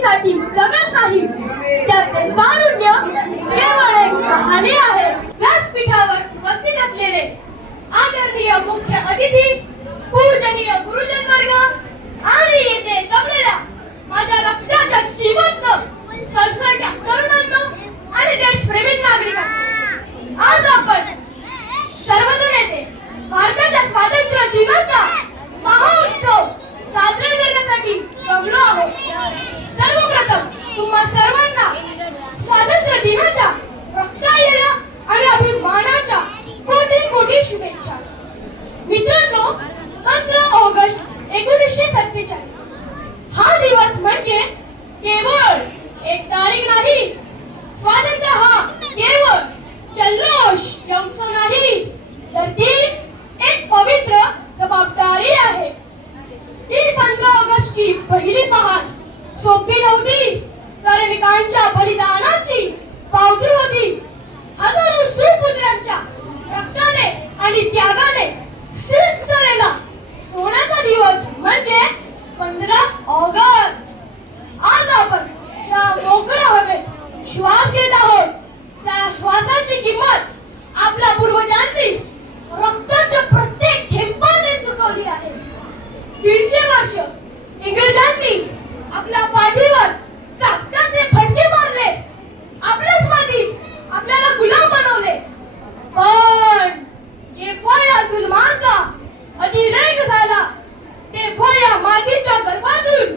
मुलीसाठी जगत नाही. त्याचे कारुण्य केवळ एक कहाणी आहे. व्यासपीठावर उपस्थित असलेले आदरणीय मुख्य अतिथी, पूजनीय गुरुजन वर्ग आणि येथे जमलेल्या माझ्या रक्ताच्या जिवंत सरसरत्या तरुणांनो आणि देशप्रेमी नागरिकांनो, आज आपण सर्वजण येथे भारताच्या स्वातंत्र्य दिनाचा महोत्सव साजरा करण्यासाठी जमलो आहोत. सर्वप्रथम तुम्हा सर्वांना स्वातंत्र्य दिनाच्या रक्ताळलेल्या आणि अभिमानाच्या कोटी कोटी शुभेच्छा. मित्रांनो, 15 ऑगस्ट 1947 हा दिवस म्हणजे केवळ एक तारीख नाही. स्वातंत्र्य हा केवळ जल्लोष उत्सव नाही, तर ती एक पवित्र जबाबदारी आहे. ती 15 ऑगस्टची पहिली पहाट सोपी नव्हती. सैनिकांच्या बलिदानाची पावती होती. हजारो सुपुत्रांच्या रक्ताने आणि त्यागाने सिंचलेला सोन्याचा दिवस म्हणजे 15 ऑगस्ट. आज आपण ज्या मोकळ्या हवेत श्वास घेत आहोत, त्या श्वासाची किंमत आपल्या पूर्वजांनी रक्ताच्या प्रत्येक थेंबाने चुकवली आहे. 150 वर्ष इंग्रजांनी आपल्या पाठीवर चाबकाचे फटके मारले, आपल्याच मातीत आपल्याला गुलाम बनवले. पण जे फळ या जुलमाचा अतिरेक झाला, ते फळ या मातीच्या गर्भातून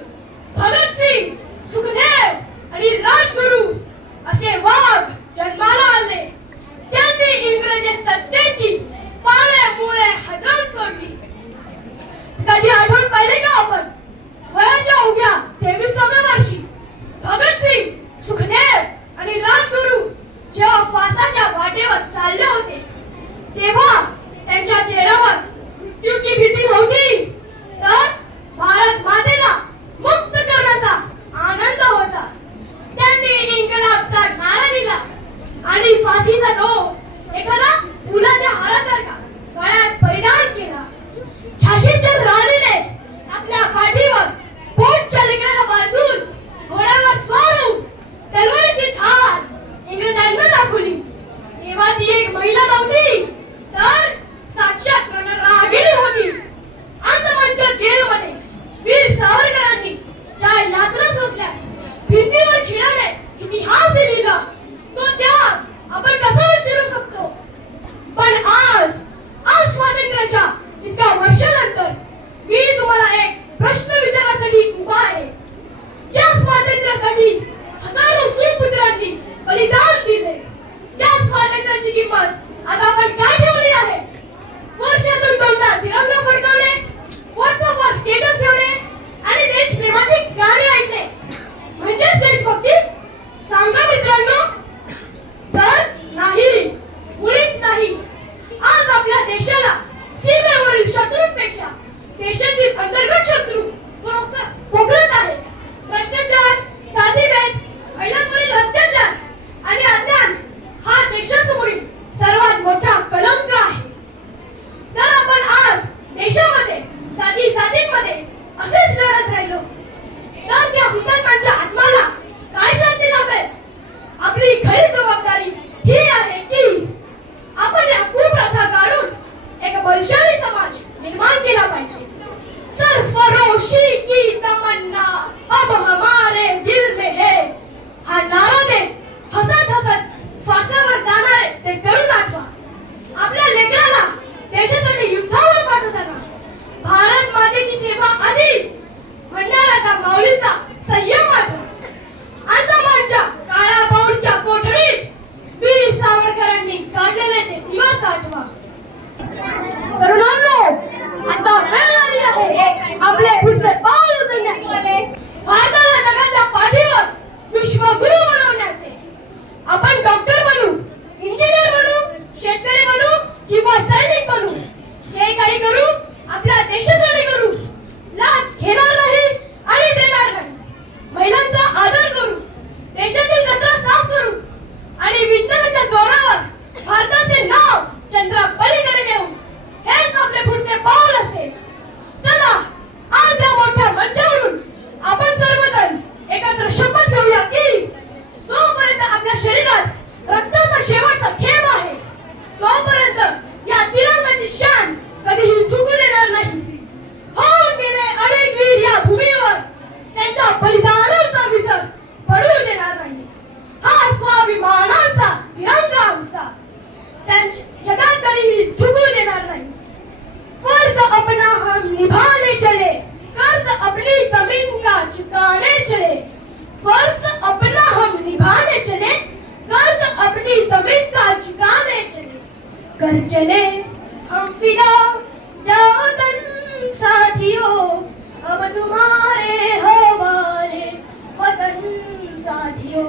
साथियों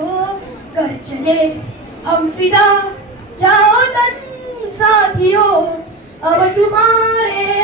कर चले हम फिदा, जाओ तन साथियों अब तुम्हारे